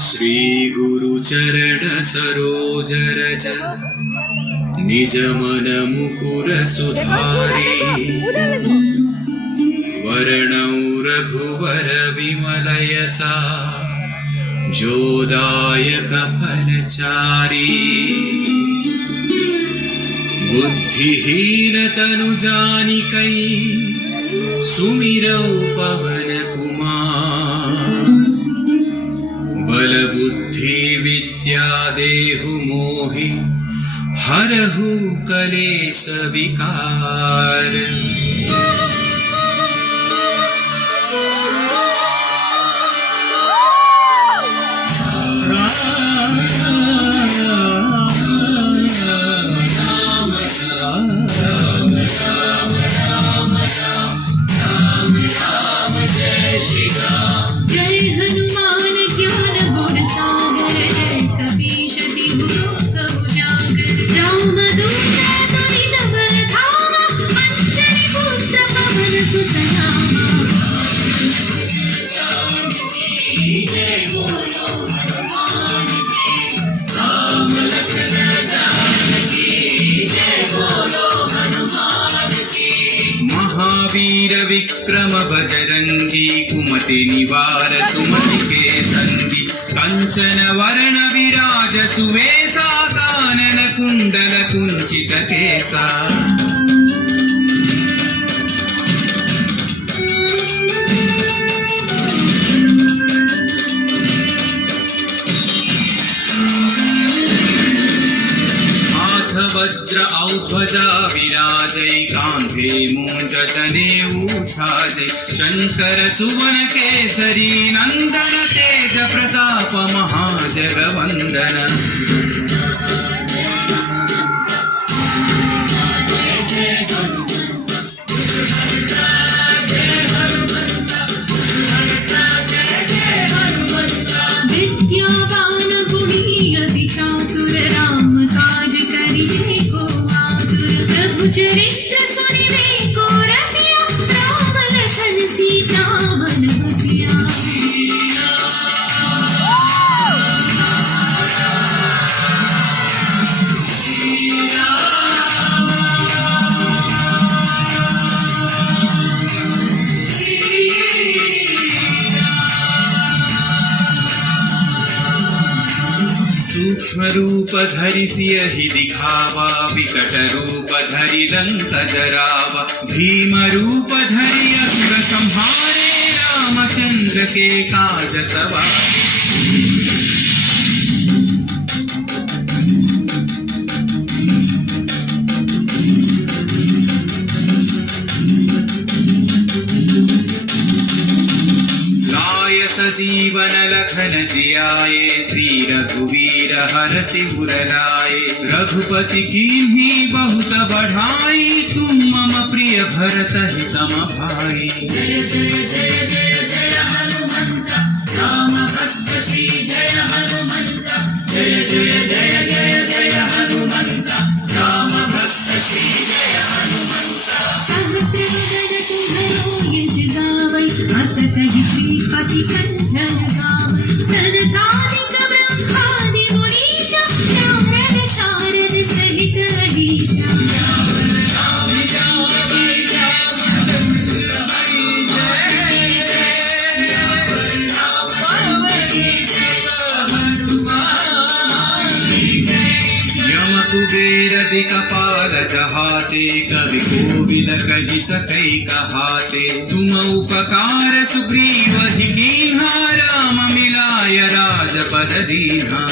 श्री गुरु चरण सरोज रज निज मन मुकुर सुधारी वर्णौ रघुवर विमल यसा जोदायक फलचारी बुद्धिहीन तनु जानिकै सुमिरौ पवन कुमार बल बुद्धि विद्या देहु मोहि हरहु कलेश विकार। महावीर विक्रम बजरंगी कुमति निवार सुमति के संगी कंचन वरण विराज सुवेशा कानन कुंडल कुंचित केसा। वज्र औध्वजा विराजै कांधे मूंज जनेऊ छाजै शंकर सुवन केसरी नंदन तेज प्रताप महाजगवंदन। चरित्र सुनिवे को रसिया राम लखन सीता मन बसिया। सूक्ष्म रूप धरि सियहि दिखावा विकट रूप धरि लंक जरावा भीम रूप धरि असुर संहारे रामचंद्र के काज सवारे। सजीवन लखन जियाए श्री रघुवीर हरषि उर लाए रघुपति कीन्ही बहुत बढ़ाई तुम मम प्रिय भरत ही सम भाई। जय जय जय जय जय हनुमंत राम भक्त श्री जय हनुमंत जय जय जय जय जय हनुमंत राम भक्त श्री जय हनुमंत। सहस्र वदन तुम्हरो यश गावै अस कहि श्रीपति कंठ लगावै सनकादिक ब्रह्मादि मुनीश नारद शारद सहित अहीशा। कुबेर दिक्पाल जहाते कवि कोविद कहि सकै कहाते तुम उपकार सुग्रीव ही कीन्हा राम मिलाय राजपद दीन्हा।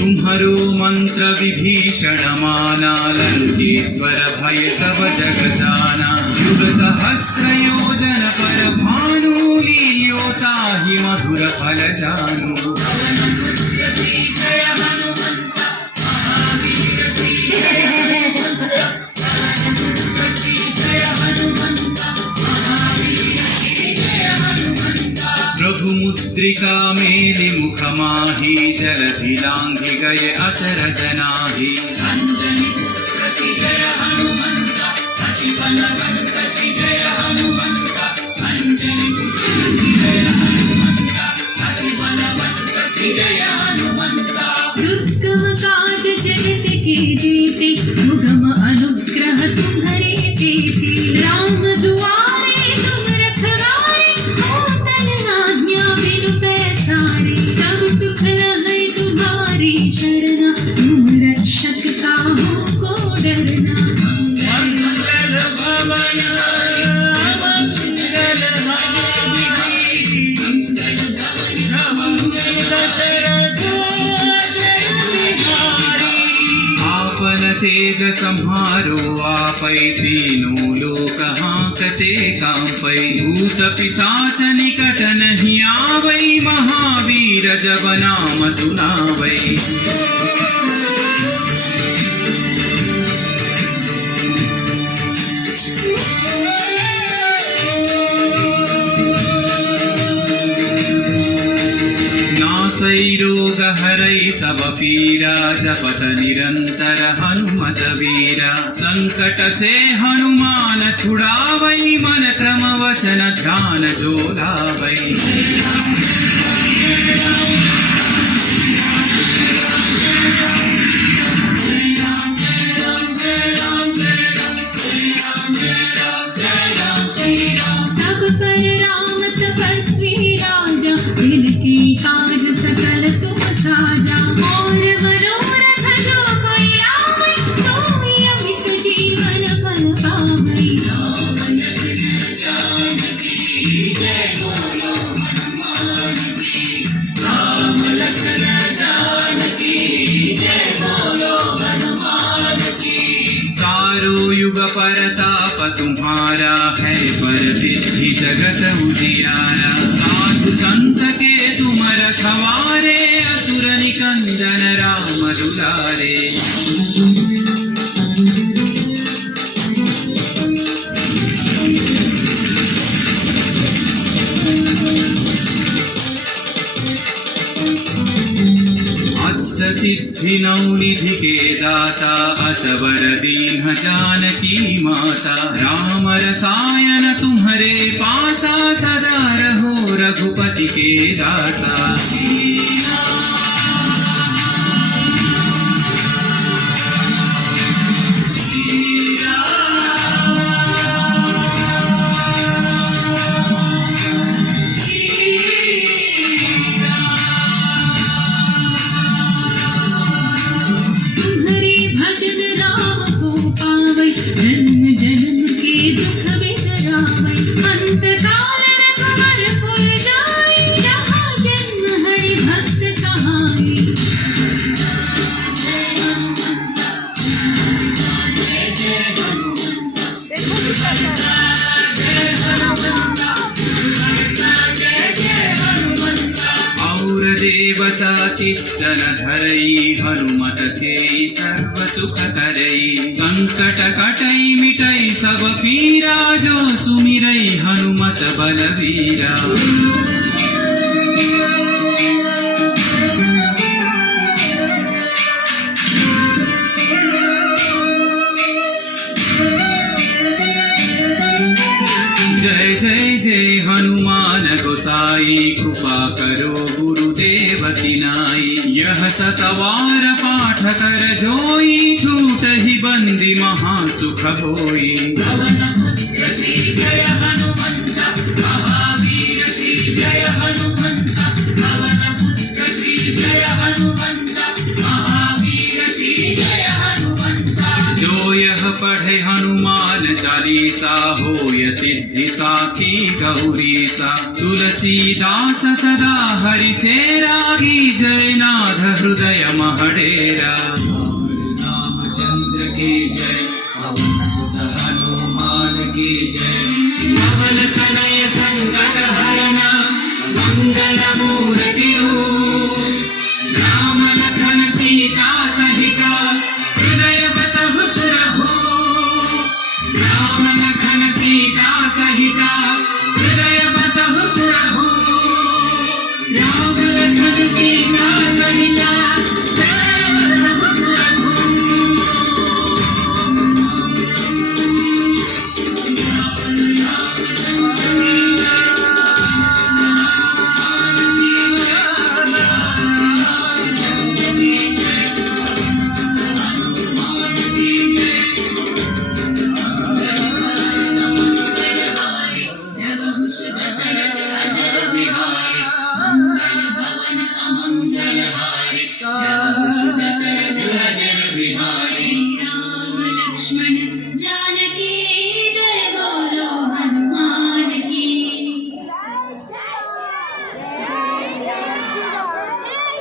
तुम्हारो मंत्र विभीषण माना लंकेश्वर भय सब जग जाना युग सहस्र योजन पर भानु लील्यो ताहि मधुर फल जानु। प्रभु मुद्रित चंडिका मेली मुख माही जलधि लांघि गए अचरज नाही अंजनी पुत्र श्री जय हनुमंता अति बलवंत श्री जय हनुमंता अंजनी पुत्र श्री जय हनुमंता अति बलवंत श्री जय हनुमंता दुर्गम काज जगत के जेते सुगम अनुग्रह तुम्हारे देते राम दुआरे तुम रखवारे हो तन आज्ञा बिनु पैसारे सब सुख लहै तुम्हारी शरणा तुम रक्षक काहू को डरना मंगल भवन पवन सुंदर भाई मंगल भवन मंगल दशरथ आपन तेज सम्हारो आपै तीनों लोक हांकते कांपै भूत पिशाच निकट नहीं आवै महावीर जब नाम सुनावै नासै रोग हरै सब पीरा जपत निरंतर हनुमत वीरा संकट से हनुमान छुड़ावै मन क्रम वचन ध्यान जो लावै तब पर राम तपस्वी राजा दिल की काज सकल तुम साजा और मनोरथ जो कोई लावै सोई अमित जीवन फल पावै राम लखन जानकी जय बोलो हनुमान की राम लखन जानकी जय बोलो हनुमान की चारों युग परताप तुम्हारा है पर सिद्धि जगत उजियारा साधु संत के तुम रखवारे असुर निकंदन राम दुलारे अष्ट सिद्धि नौ निधि के दाता असवर दीन जानकी माता राम रसायन तुम्हारे पासा सदा रहो रघुपति के दासा तुम्हारे भजन राम को पावै जन्म जन्म के दुख बिसरावै अंत काल रघुवरपुर जाई जहाँ जन्म हरि भक्त कहाई और देवता चित्तन धरई हनुमत से सर्व सुख करई संकट कटई मिटई सब पीरा जो सुमिरई हनुमत बलवीरा जय जय जय हनुमान गोसाई कृपा करो गुरुदेव की नाई यह सतवार पाठ कर जोई छूट ही बंदी महासुख होई पवन पुत्र श्री जय हनुमंता महावीर श्री जय हनुमंता पवन पुत्र श्री जय हनुमंता महावीर श्री जय हनुमंता जो यह पढ़े हनुमान चालीसा होय सिद्धि साखी गौरी सा तुलसीदास सदा हरि चेरा की जय नाथ हृदय महडेरा